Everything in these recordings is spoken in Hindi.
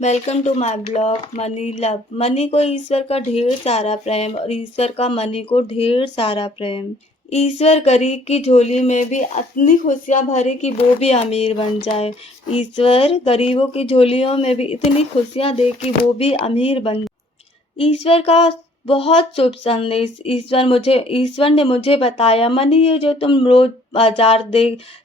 Welcome to my blog money love. Money को ईश्वर का ढेर सारा प्रेम और ईश्वर का मनी को ढेर सारा प्रेम। ईश्वर गरीब की झोली में भी इतनी खुशियां भरे कि वो भी अमीर बन जाए। ईश्वर गरीबों की झोलियों में भी इतनी खुशियां दे कि वो भी अमीर बन जाए। ईश्वर का बहुत शुभ संदेश ईश्वर ने मुझे बताया, मनी ये जो तुम रोज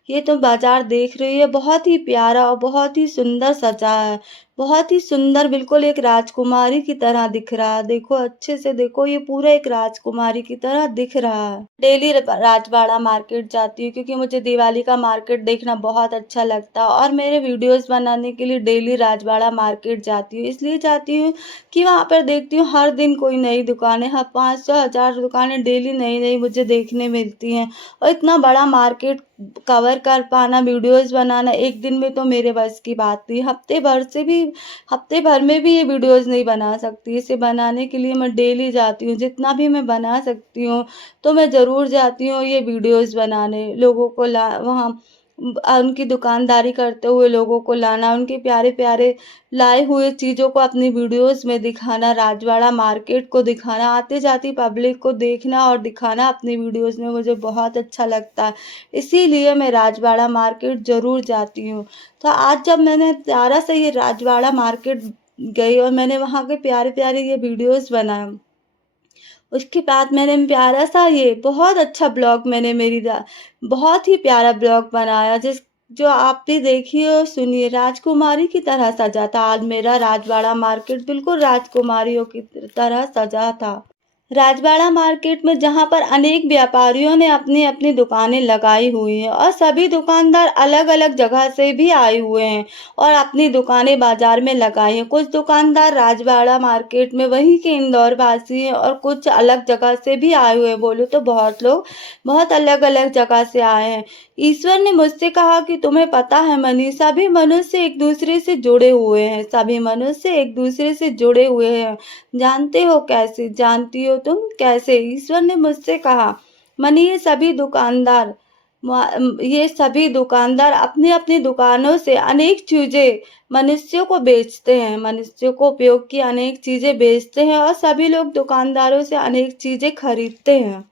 ये तुम बाजार देख रही है बहुत ही प्यारा और बहुत ही सुंदर सजा है। बहुत ही सुंदर, बिल्कुल एक राजकुमारी की तरह दिख रहा है। देखो अच्छे से देखो, ये पूरा एक राजकुमारी की तरह दिख रहा है। डेली राजवाड़ा मार्केट जाती हूँ क्योंकि मुझे दिवाली का मार्केट देखना बहुत अच्छा लगता है और मेरे वीडियोस बनाने के लिए डेली राजवाड़ा मार्केट जाती हूँ। इसलिए जाती हूँ कि वहाँ पर देखती हूँ हर दिन कोई नई दुकानें, हाँ 500-1000 दुकानें डेली नई नई मुझे देखने मिलती हैं। और इतना बड़ा मार्केट कवर कर पाना, वीडियोस बनाना एक दिन में तो मेरे बस की बात नहीं। हफ्ते भर में भी ये वीडियोस नहीं बना सकती। इसे बनाने के लिए मैं डेली जाती हूँ, जितना भी मैं बना सकती हूँ तो मैं ज़रूर जाती हूँ ये वीडियोस बनाने। लोगों को वहाँ उनकी दुकानदारी करते हुए लोगों को लाना, उनके प्यारे प्यारे लाए हुए चीज़ों को अपनी वीडियोस में दिखाना, राजवाड़ा मार्केट को दिखाना, आती जाती पब्लिक को देखना और दिखाना अपनी वीडियोस में मुझे बहुत अच्छा लगता है। इसीलिए मैं राजवाड़ा मार्केट ज़रूर जाती हूँ। तो आज जब मैंने प्यारा सा ये राजवाड़ा मार्केट गई और मैंने वहाँ के प्यारे प्यारे ये वीडियोस बनाए, उसके बाद मैंने प्यारा सा ये बहुत अच्छा ब्लॉग मैंने बहुत ही प्यारा ब्लॉग बनाया, जो आप भी देखिए और सुनिए। राजकुमारी की तरह सजा था आज मेरा राजवाड़ा मार्केट, बिल्कुल राजकुमारियों की तरह सजा था। राजवाड़ा मार्केट में जहाँ पर अनेक व्यापारियों ने अपनी अपनी दुकानें लगाई हुई हैं और सभी दुकानदार अलग अलग जगह से भी आए हुए हैं और अपनी दुकानें बाजार में लगाई हैं। कुछ दुकानदार राजवाड़ा मार्केट में वहीं के इंदौर वासी हैं और कुछ अलग जगह से भी आए हुए हैं। बोलो तो बहुत लोग बहुत अलग अलग जगह से आए हैं। ईश्वर ने मुझसे कहा कि तुम्हें पता है मनी, सभी मनुष्य एक दूसरे से जुड़े हुए हैं। सभी मनुष्य एक दूसरे से जुड़े हुए हैं। जानते हो कैसे? जानती हो तुम कैसे? ईश्वर ने मुझसे कहा, मनी ये सभी दुकानदार अपनी अपनी दुकानों से अनेक चीजें मनुष्यों को बेचते हैं। मनुष्यों को उपयोग की अनेक चीजें बेचते हैं और सभी लोग दुकानदारों से अनेक चीजें खरीदते हैं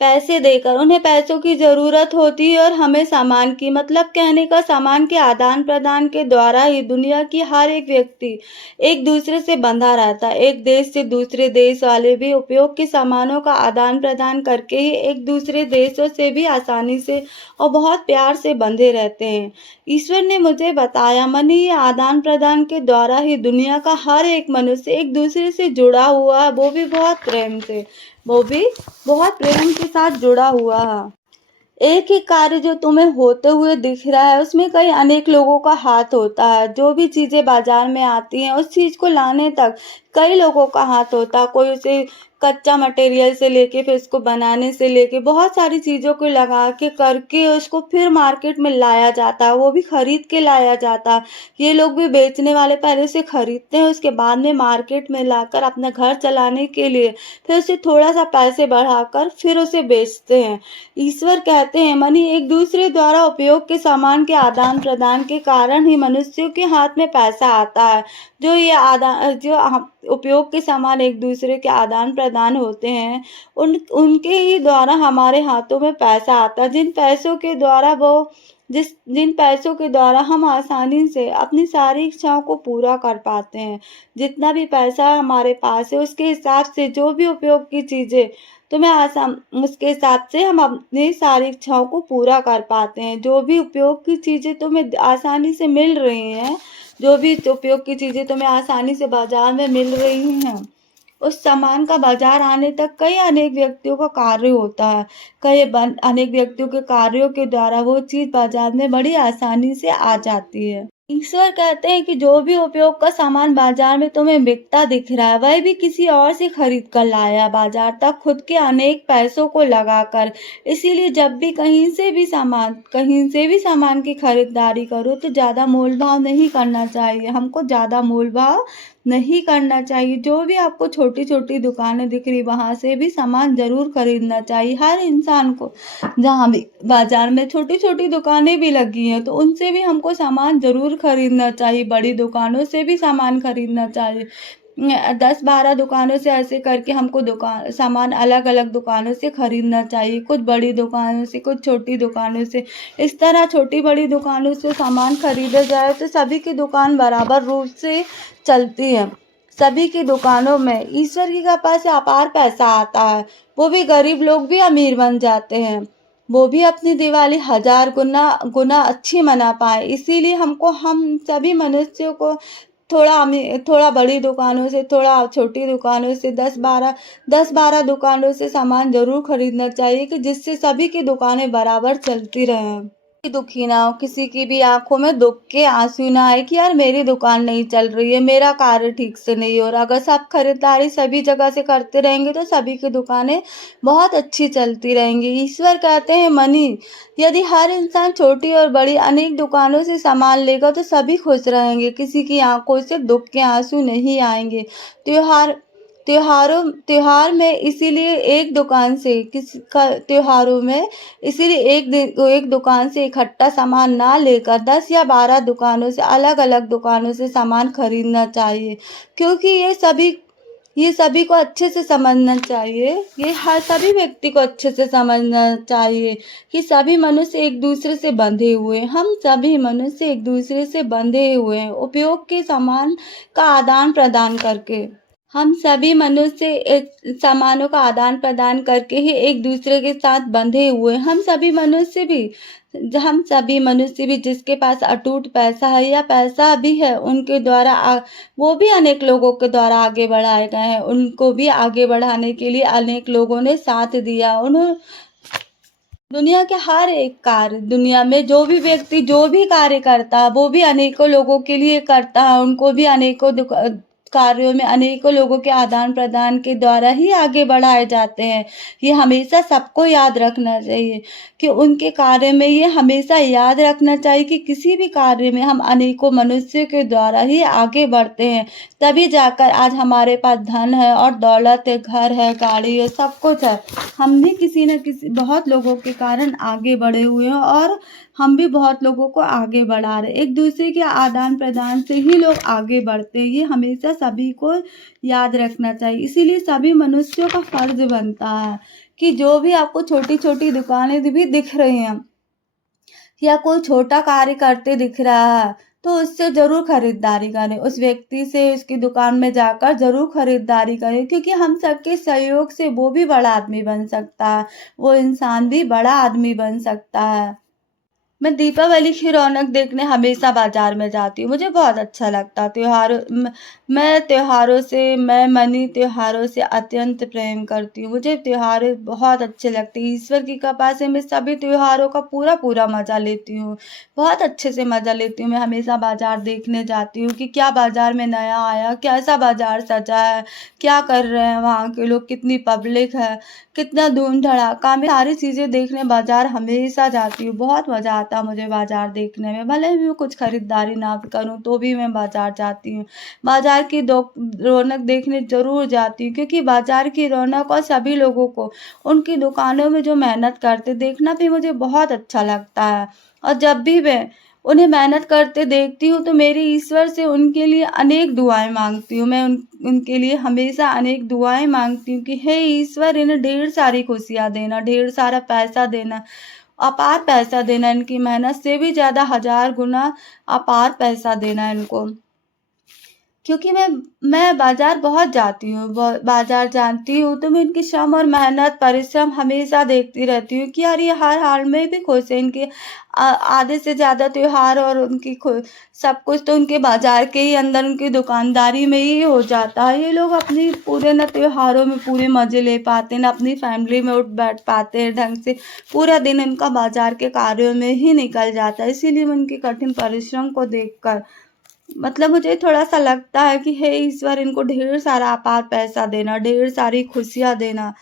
पैसे देकर। उन्हें पैसों की ज़रूरत होती है और हमें सामान की, मतलब कहने का सामान के आदान प्रदान के द्वारा ही दुनिया की हर एक व्यक्ति एक दूसरे से बंधा रहता है। एक देश से दूसरे देश वाले भी उपयोग के सामानों का आदान प्रदान करके ही एक दूसरे देशों से भी आसानी से और बहुत प्यार से बंधे रहते हैं। ईश्वर ने मुझे बताया, मनी ये आदान प्रदान के द्वारा ही दुनिया का हर एक मनुष्य एक दूसरे से जुड़ा हुआ है, वो भी बहुत प्रेम के साथ जुड़ा हुआ है। एक ही कार्य जो तुम्हें होते हुए दिख रहा है उसमें कई अनेक लोगों का हाथ होता है। जो भी चीजें बाजार में आती हैं उस चीज को लाने तक कई लोगों का हाथ होता है। कोई उसे कच्चा मटेरियल से लेके फिर उसको बनाने से लेके बहुत सारी चीजों को लगा के करके उसको फिर मार्केट में लाया जाता है, वो भी खरीद के लाया जाता है। ये लोग भी, बेचने वाले पहले से खरीदते हैं, उसके बाद में मार्केट में लाकर अपना घर चलाने के लिए फिर उसे थोड़ा सा पैसे बढ़ाकर फिर उसे बेचते हैं। ईश्वर कहते हैं, मनी एक दूसरे द्वारा उपयोग के सामान के आदान प्रदान के कारण ही मनुष्यों के हाथ में पैसा आता है। उपयोग के सामान एक दूसरे के आदान प्रदान होते हैं, उनके ही द्वारा हमारे हाथों में पैसा आता है। जिन पैसों के द्वारा हम आसानी से अपनी सारी इच्छाओं को पूरा कर पाते हैं। जितना भी पैसा हमारे पास है उसके हिसाब से जो भी उपयोग की चीजें उसके हिसाब से हम अपनी सारी इच्छाओं को पूरा कर पाते हैं। जो भी उपयोग की चीजें तुम्हें आसानी से मिल रही हैं, जो भी उपयोग की चीजें तुम्हें आसानी से बाजार में मिल रही हैं, उस सामान का बाजार आने तक कई अनेक व्यक्तियों का कार्य होता है। अनेक व्यक्तियों के कार्यों के द्वारा वो चीज बाजार में बड़ी आसानी से आ जाती है। ईश्वर कहते हैं कि जो भी उपयोग का सामान बाजार में तुम्हें बिकता दिख रहा है वह भी किसी और से खरीद कर लाया बाजार तक खुद के अनेक पैसों को लगाकर। इसीलिए जब भी कहीं से भी सामान की खरीदारी करो तो ज्यादा मोल भाव नहीं करना चाहिए। हमको ज्यादा मोल भाव नहीं करना चाहिए। जो भी आपको छोटी-छोटी दुकानें दिख रही वहाँ से भी सामान ज़रूर खरीदना चाहिए। हर इंसान को जहाँ भी बाज़ार में छोटी-छोटी दुकानें भी लगी हैं तो उनसे भी हमको सामान ज़रूर खरीदना चाहिए, बड़ी दुकानों से भी सामान खरीदना चाहिए। 10-12 दुकानों से ऐसे करके हमको सामान अलग-अलग दुकानों से खरीदना चाहिए। कुछ बड़ी दुकानों से, कुछ छोटी दुकानों से। इस तरह छोटी-बड़ी दुकानों से सामान खरीदा जाए तो सभी की दुकान बराबर रूप से चलती है। सभी की दुकानों में ईश्वर की कृपा से अपार पैसा आता है। वो भी गरीब लोग भी अमीर बन जाते हैं। वो भी अपनी दिवाली 1000 गुना गुना अच्छी मना पाएँ। इसीलिए हम सभी मनुष्यों को थोड़ा बड़ी दुकानों से, थोड़ा छोटी दुकानों से 10-12 दुकानों से सामान ज़रूर खरीदना चाहिए कि जिससे सभी की दुकानें बराबर चलती रहें। कोई दुखी ना हो, किसी की भी आँखों में दुःख के आँसू ना आए कि यार मेरी दुकान नहीं चल रही है, मेरा कार्य ठीक से नहीं हो रहा। अगर सब खरीदारी सभी जगह से करते रहेंगे तो सभी की दुकानें बहुत अच्छी चलती रहेंगी। ईश्वर कहते हैं मनी, यदि हर इंसान छोटी और बड़ी अनेक दुकानों से सामान लेगा तो सभी खुश रहेंगे, किसी की आँखों से दुःख के आँसू नहीं आएँगे। त्योहार त्योहार में इसीलिए एक दुकान से किसी का त्योहारों में इसीलिए एक दुकान से इकट्ठा सामान ना लेकर 10 या 12 दुकानों से अलग-अलग दुकानों से सामान खरीदना चाहिए। क्योंकि ये सभी को अच्छे से समझना चाहिए, ये हर सभी व्यक्ति को अच्छे से समझना चाहिए कि सभी मनुष्य एक-दूसरे से बंधे हुए हैं। हम सभी मनुष्य एक-दूसरे से बंधे हुए हैं, उपयोग के सामान का आदान-प्रदान करके। हम सभी मनुष्य सामानों का आदान-प्रदान करके ही एक-दूसरे के साथ बंधे हुए हैं। हम सभी मनुष्य भी जिसके पास अटूट पैसा है या पैसा भी है, उनके द्वारा वो भी अनेक लोगों के द्वारा आगे बढ़ाए गए हैं। उनको भी आगे बढ़ाने के लिए अनेक लोगों ने साथ दिया। दुनिया के हर एक कार्य, दुनिया में जो भी व्यक्ति जो भी कार्य करता है, वो भी अनेकों लोगों के लिए करता है। उनको भी अनेकों कार्यों में अनेकों लोगों के आदान-प्रदान के द्वारा ही आगे बढ़ाए जाते हैं। ये हमेशा सबको याद रखना चाहिए कि उनके कार्य में ये हमेशा याद रखना चाहिए कि किसी भी कार्य में हम अनेकों मनुष्यों के द्वारा ही आगे बढ़ते हैं। तभी जाकर आज हमारे पास धन है और दौलत है, घर है, गाड़ी है, सब कुछ है। हम भी किसी न किसी बहुत लोगों के कारण आगे बढ़े हुए हैं और हम भी बहुत लोगों को आगे बढ़ा रहे हैं। एक-दूसरे के आदान-प्रदान से ही लोग आगे बढ़ते हैं। ये हमेशा सभी को याद रखना चाहिए। इसीलिए सभी मनुष्यों का फ़र्ज़ बनता है कि जो भी आपको छोटी-छोटी दुकानें भी दिख रही हैं या कोई छोटा कार्य करते दिख रहा है, तो उससे ज़रूर खरीदारी करें। उस व्यक्ति से उसकी दुकान में जाकर ज़रूर खरीदारी करें क्योंकि हम सबके सहयोग से वो भी बड़ा आदमी बन सकता है, वो इंसान भी बड़ा आदमी बन सकता है। मैं दीपावली की रौनक देखने हमेशा बाज़ार में जाती हूँ, मुझे बहुत अच्छा लगता है। मैं मनी त्योहारों से अत्यंत प्रेम करती हूँ। मुझे त्योहार बहुत अच्छे लगते हैं। ईश्वर की कृपा से मैं सभी त्योहारों का पूरा मज़ा लेती हूँ। बहुत अच्छे से मज़ा लेती हूँ। मैं हमेशा बाज़ार देखने जाती हूँ कि क्या बाज़ार में नया आया, कैसा बाज़ार सजा है, क्या कर रहे हैं वहाँ के लोग, कितनी पब्लिक है, कितना धूम-धड़ाका। मैं सारी चीज़ें देखने बाज़ार हमेशा जाती हूँ। बहुत मज़ा आता है मुझे बाज़ार देखने में। भले ही मैं कुछ खरीदारी ना करूँ तो भी मैं बाज़ार जाती हूँ। बाज़ार की रौनक देखने ज़रूर जाती हूँ क्योंकि बाज़ार की रौनक और सभी लोगों को उनकी दुकानों में जो मेहनत करते देखना भी मुझे बहुत अच्छा लगता है। और जब भी मैं उन्हें मेहनत करते देखती हूँ तो मेरे ईश्वर से उनके लिए अनेक दुआएँ माँगती हूँ। मैं उनके लिए हमेशा अनेक दुआएँ माँगती हूँ कि हे ईश्वर इन्हें ढेर सारी खुशियाँ देना, ढेर सारा पैसा देना, अपार पैसा देना, इनकी मेहनत से भी ज़्यादा 1000 गुना अपार पैसा देना इनको। क्योंकि मैं बाज़ार बहुत जाती हूँ, बाज़ार जाती हूँ तो मैं इनकी श्रम और मेहनत, परिश्रम हमेशा देखती रहती हूँ कि यार ये हर हाल में भी खुश हैं। इनके आधे से ज़्यादा त्योहार और उनकी सब कुछ तो उनके बाज़ार के ही अंदर उनकी दुकानदारी में ही हो जाता है। ये लोग अपनी पूरे ना त्योहारों में पूरे मज़े ले पाते हैं, ना अपनी फैमिली में उठ बैठ पाते हैं ढंग से। पूरा दिन इनका बाज़ार के कार्यों में ही निकल जाता है। इसीलिए मैं उनके कठिन परिश्रम को देखकर मतलब मुझे थोड़ा-सा लगता है कि हे ईश्वर इनको ढेर सारा अपार पैसा देना, ढेर सारी खुशियाँ देना।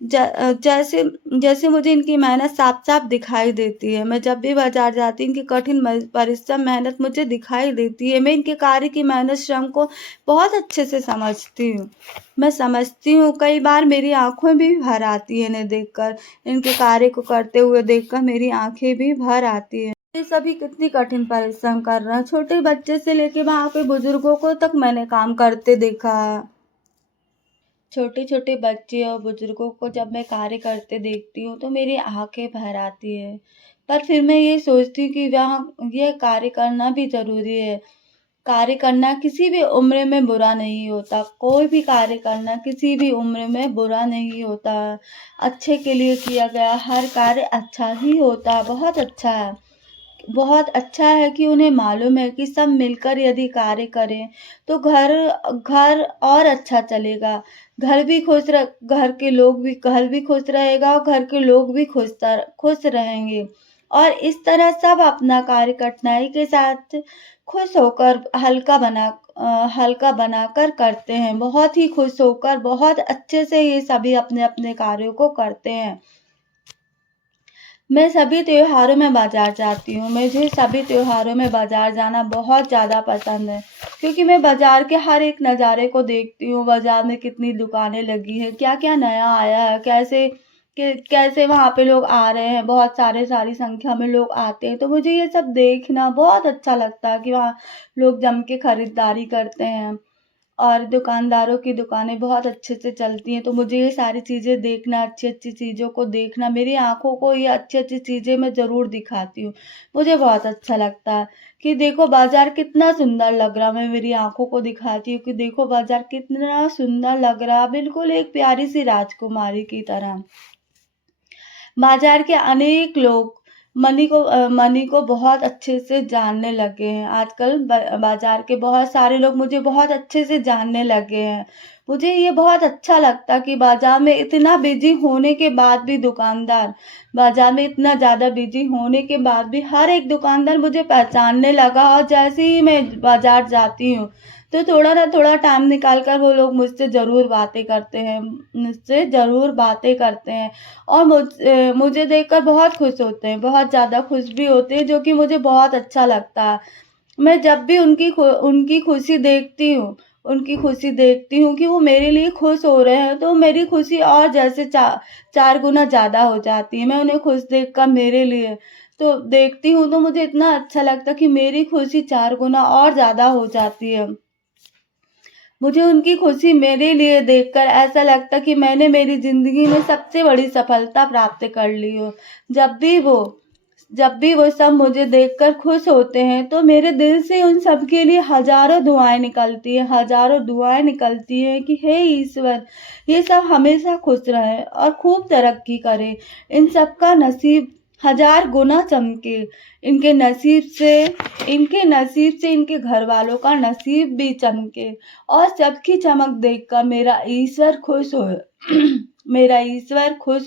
जैसे जैसे मुझे इनकी मेहनत साफ-साफ दिखाई देती है। मैं जब भी बाज़ार जाती हूँ, इनकी कठिन परिश्रम मेहनत मुझे दिखाई देती है। मैं इनके कार्य की मेहनत श्रम को बहुत अच्छे से समझती हूँ। मैं समझती हूँ, कई बार मेरी आँखों भी भर आती है इन्हें देखकर। इनके कार्य को करते हुए देखकर मेरी आँखें भी भर आती हैं। ये सभी कितनी कठिन परिश्रम कर रहे हैं। छोटे बच्चे से लेके वहाँ पे बुजुर्गों को तक मैंने काम करते देखा है। छोटे-छोटे बच्चे और बुजुर्गों को जब मैं कार्य करते देखती हूँ, तो मेरी आँखें भर आती है। पर फिर मैं ये सोचती हूँ कि वहाँ ये कार्य करना भी ज़रूरी है। कार्य करना किसी भी उम्र में बुरा नहीं होता। कोई भी कार्य करना किसी भी उम्र में बुरा नहीं होता। अच्छे के लिए किया गया हर कार्य अच्छा ही होता है, बहुत अच्छा है। बहुत अच्छा है कि उन्हें मालूम है कि सब मिलकर यदि कार्य करें तो घर घर और अच्छा चलेगा। घर भी खुश रहेगा और घर के लोग भी खुश रहेंगे। और इस तरह सब अपना कार्य कठिनाई के साथ खुश होकर हल्का बनाकर करते हैं। बहुत ही खुश होकर बहुत अच्छे से ये सभी अपने-अपने कार्यों को करते हैं। मैं सभी त्योहारों में बाज़ार जाती हूँ। मुझे सभी त्योहारों में बाज़ार जाना बहुत ज़्यादा पसंद है, क्योंकि मैं बाज़ार के हर एक नज़ारे को देखती हूँ। बाज़ार में कितनी दुकानें लगी हैं, क्या-क्या नया आया है, कैसे वहाँ पे लोग आ रहे हैं, बहुत सारी संख्या में लोग आते हैं। तो मुझे ये सब देखना बहुत अच्छा लगता है कि वहाँ लोग जम के खरीदारी करते हैं। और दुकानदारों की दुकानें बहुत अच्छे से चलती हैं, तो मुझे ये सारी चीज़ें देखना, अच्छी-अच्छी चीज़ों को देखना, मेरी आँखों को ये अच्छी-अच्छी चीज़ें मैं ज़रूर दिखाती हूँ। मुझे बहुत अच्छा लगता है कि देखो बाज़ार कितना सुंदर लग रहा है, मैं मेरी आँखों को दिखाती हूँ कि देखो बाज़ार कितना सुंदर लग रहा है, बिल्कुल एक प्यारी-सी राजकुमारी की तरह। बाज़ार के अनेक लोग मनी को बहुत अच्छे से जानने लगे हैं। आजकल बाज़ार के बहुत सारे लोग मुझे बहुत अच्छे से जानने लगे हैं। मुझे ये बहुत अच्छा लगता है कि बाज़ार में इतना ज़्यादा बिज़ी होने के बाद भी हर एक दुकानदार मुझे पहचानने लगा, और जैसे ही मैं बाज़ार जाती हूँ, तो थोड़ा ना थोड़ा टाइम निकाल कर वो लोग मुझसे ज़रूर बातें करते हैं। और मुझे देखकर बहुत खुश होते हैं, बहुत ज़्यादा खुश भी होते हैं, जो कि मुझे बहुत अच्छा लगता है। मैं जब भी उनकी खुशी देखती हूँ कि वो मेरे लिए खुश हो रहे हैं, तो मेरी खुशी और जैसे 4 गुना ज़्यादा हो जाती है। मैं उन्हें खुश देखकर मेरे लिए तो देखती हूँ, तो मुझे इतना अच्छा लगता है कि मेरी खुशी 4 गुना और ज़्यादा हो जाती है। मुझे उनकी खुशी मेरे लिए देखकर ऐसा लगता कि मैंने मेरी ज़िंदगी में सबसे बड़ी सफलता प्राप्त कर ली हो। जब भी वो जब भी वो सब मुझे देखकर खुश होते हैं, तो मेरे दिल से उन सब के लिए हज़ारों दुआएँ निकलती हैं कि हे ईश्वर, ये सब हमेशा खुश रहें और खूब तरक्की करें। इन सब का नसीब हज़ार गुना चमके। इनके नसीब से इनके घरवालों का नसीब भी चमके, और सबकी चमक देखकर मेरा ईश्वर खुश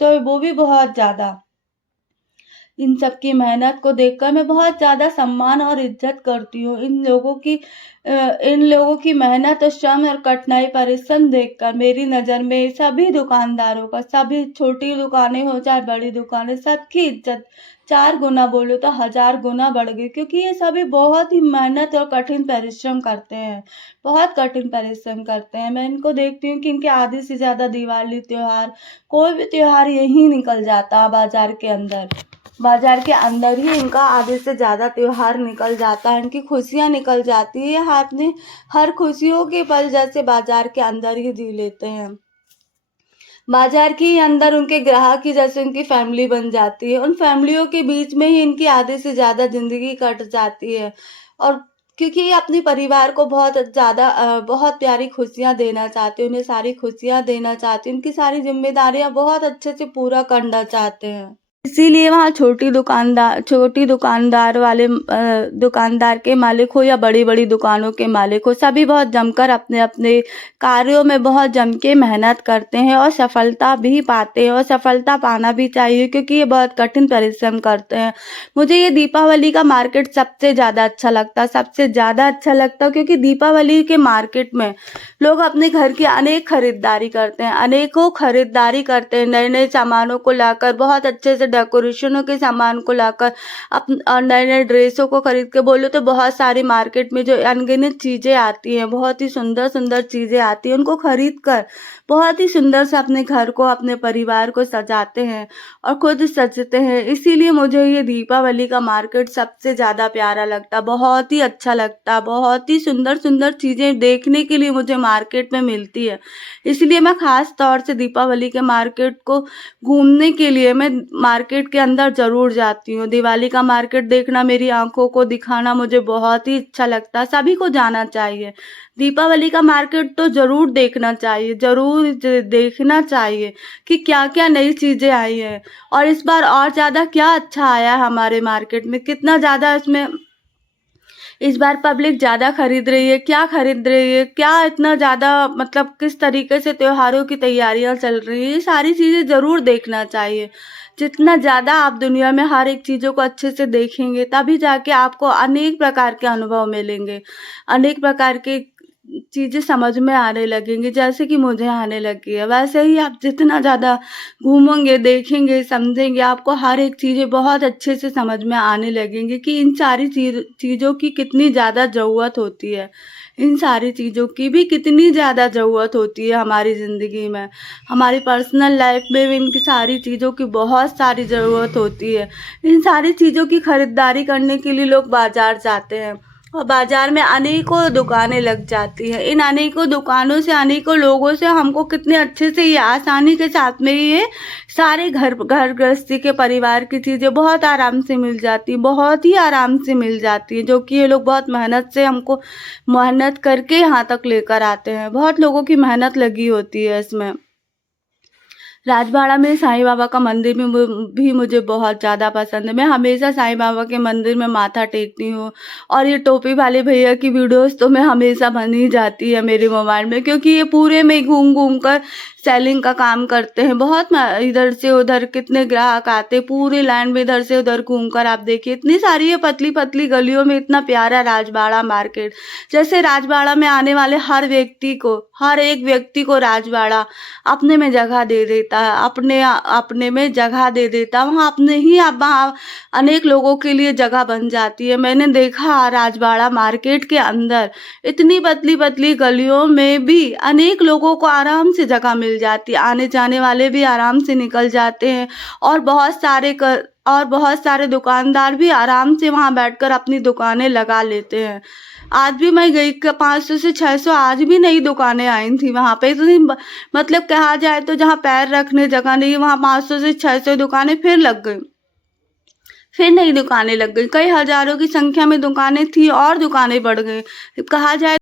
होए, वो भी बहुत ज़्यादा। इन सब की मेहनत को देखकर मैं बहुत ज़्यादा सम्मान और इज़्ज़त करती हूँ। इन लोगों की मेहनत और श्रम और कठिनाई परिश्रम देखकर मेरी नज़र में सभी दुकानदारों का, सभी छोटी दुकानें हो चाहे बड़ी दुकानें, सबकी इज़्ज़त 4 गुना बोलूँ तो हज़ार गुना बढ़ गई, क्योंकि ये सभी बहुत ही मेहनत और कठिन परिश्रम करते हैं। बहुत कठिन परिश्रम करते हैं। मैं इनको देखती हूँ कि इनके आधे से ज़्यादा दिवाली त्योहार, कोई भी त्योहार यहीं निकल जाता है बाज़ार के अंदर। बाज़ार के अंदर ही इनका आधे से ज़्यादा त्योहार निकल जाता है, इनकी खुशियाँ निकल जाती है। ये अपने हर खुशियों के पल जैसे बाज़ार के अंदर ही जी लेते हैं। बाज़ार के ही अंदर उनके ग्राहक ही जैसे उनकी फैमिली बन जाती है। उन फैमिलियों के बीच में ही इनकी आधे से ज़्यादा ज़िंदगी कट जाती है। और क्योंकि ये अपने परिवार को बहुत प्यारी खुशियाँ देना चाहते हैं, उन्हें सारी खुशियाँ देना चाहते हैं, उनकी सारी ज़िम्मेदारियाँ बहुत अच्छे से पूरा करना चाहते हैं। इसीलिए वहाँ छोटी दुकानदार वाले दुकानदार के मालिक हो या बड़ी-बड़ी दुकानों के मालिक हो, सभी बहुत जमकर अपने-अपने कार्यों में बहुत जम के मेहनत करते हैं और सफलता भी पाते हैं और सफलता पाना भी चाहिए, क्योंकि ये बहुत कठिन परिश्रम करते हैं। मुझे ये दीपावली का मार्केट सबसे ज़्यादा अच्छा लगता है, सबसे ज़्यादा अच्छा लगता है, क्योंकि दीपावली के मार्केट में लोग अपने घर की अनेक खरीदारी करते हैं, अनेकों खरीदारी करते हैं, नए-नए सामानों को लाकर, बहुत अच्छे से डेकोरेशनों के सामान को लाकर, और नए-नए ड्रेसों को खरीद के, बोलो तो बहुत सारी मार्केट में जो अनगिनत चीज़ें आती हैं, बहुत ही सुंदर-सुंदर चीज़ें आती हैं, उनको खरीद कर बहुत ही सुंदर से अपने घर को, अपने परिवार को सजाते हैं और खुद सजते हैं। इसीलिए मुझे ये दीपावली का मार्केट सबसे ज़्यादा प्यारा लगता, बहुत ही अच्छा लगता, बहुत ही सुंदर-सुंदर चीज़ें देखने के लिए मुझे मार्केट में मिलती है। इसलिए मैं ख़ास तौर से दीपावली के मार्केट को घूमने के लिए मैं मार्केट के अंदर ज़रूर जाती हूँ। दिवाली का मार्केट देखना, मेरी आँखों को दिखाना मुझे बहुत ही अच्छा लगता है, सभी को जाना चाहिए। दीपावली का मार्केट तो ज़रूर देखना चाहिए, ज़रूर देखना चाहिए कि क्या-क्या नई चीज़ें आई हैं और इस बार और ज़्यादा क्या अच्छा आया है हमारे मार्केट में, कितना ज़्यादा इसमें इस बार पब्लिक ज़्यादा खरीद रही है, क्या खरीद रही है, क्या इतना ज़्यादा, मतलब किस तरीके से त्योहारों की तैयारियां चल रही हैं, ये सारी चीज़ें ज़रूर देखना चाहिए। जितना ज़्यादा आप दुनिया में हर एक चीज़ों को अच्छे से देखेंगे, तभी जाके आपको अनेक प्रकार के अनुभव मिलेंगे, अनेक प्रकार के चीज़ें समझ में आने लगेंगी, जैसे कि मुझे आने लगी है। वैसे ही आप जितना ज़्यादा घूमेंगे, देखेंगे, समझेंगे, आपको हर एक चीज़ें बहुत अच्छे से समझ में आने लगेंगी कि इन सारी चीज़ों की कितनी ज़्यादा ज़रूरत होती है। इन सारी चीज़ों की भी कितनी ज़्यादा ज़रूरत होती है हमारी ज़िंदगी में। हमारी पर्सनल लाइफ में भी इनकी सारी चीज़ों की बहुत सारी ज़रूरत होती है। इन सारी चीज़ों की खरीदारी करने के लिए लोग बाज़ार जाते हैं और बाज़ार में अनेकों दुकानें लग जाती हैं। इन अनेकों दुकानों से, अनेकों लोगों से हमको कितने अच्छे से, ये आसानी के साथ में ये सारे घर गृहस्थी के परिवार की चीज़ें बहुत आराम से मिल जाती हैं, बहुत ही आराम से मिल जाती हैं, जो कि ये लोग बहुत मेहनत से हमको मेहनत करके यहाँ तक लेकर आते हैं। बहुत लोगों की मेहनत लगी होती है इसमें। राजवाड़ा में साईं बाबा का मंदिर भी मुझे बहुत ज़्यादा पसंद है। मैं हमेशा साईं बाबा के मंदिर में माथा टेकती हूँ और ये टोपी वाले भैया की वीडियोस तो मैं हमेशा बन ही जाती है मेरे मोबाइल में, क्योंकि ये पूरे में घूम कर सेलिंग का काम करते हैं। बहुत इधर से उधर कितने ग्राहक आते, पूरे लाइन में इधर से उधर घूमकर आप देखिए, इतनी सारी ये पतली-पतली गलियों में इतना प्यारा राजवाड़ा मार्केट। जैसे राजवाड़ा में आने वाले हर एक व्यक्ति को राजवाड़ा अपने में जगह दे देता है, अपने में जगह दे देता है। वहाँ अनेक लोगों के लिए जगह बन जाती है। मैंने देखा राजवाड़ा मार्केट के अंदर इतनी पतली-पतली गलियों में भी अनेक लोगों को आराम से जगह मिल जाती है, आने जाने वाले भी आराम से निकल जाते हैं और बहुत सारे दुकानदार भी आराम से वहाँ बैठकर अपनी दुकानें लगा लेते हैं। आज भी मैं गई, 500 से 600 आज भी नई दुकानें आई थी वहाँ पे। इतनी मतलब कहा जाए तो जहाँ पैर रखने जगह नहीं, वहाँ 500 से 600 दुकानें फिर लग गई, फिर नई दुकानें लग गई। कई हज़ारों की संख्या में दुकानें थी और दुकानें बढ़ गई। कहा जाए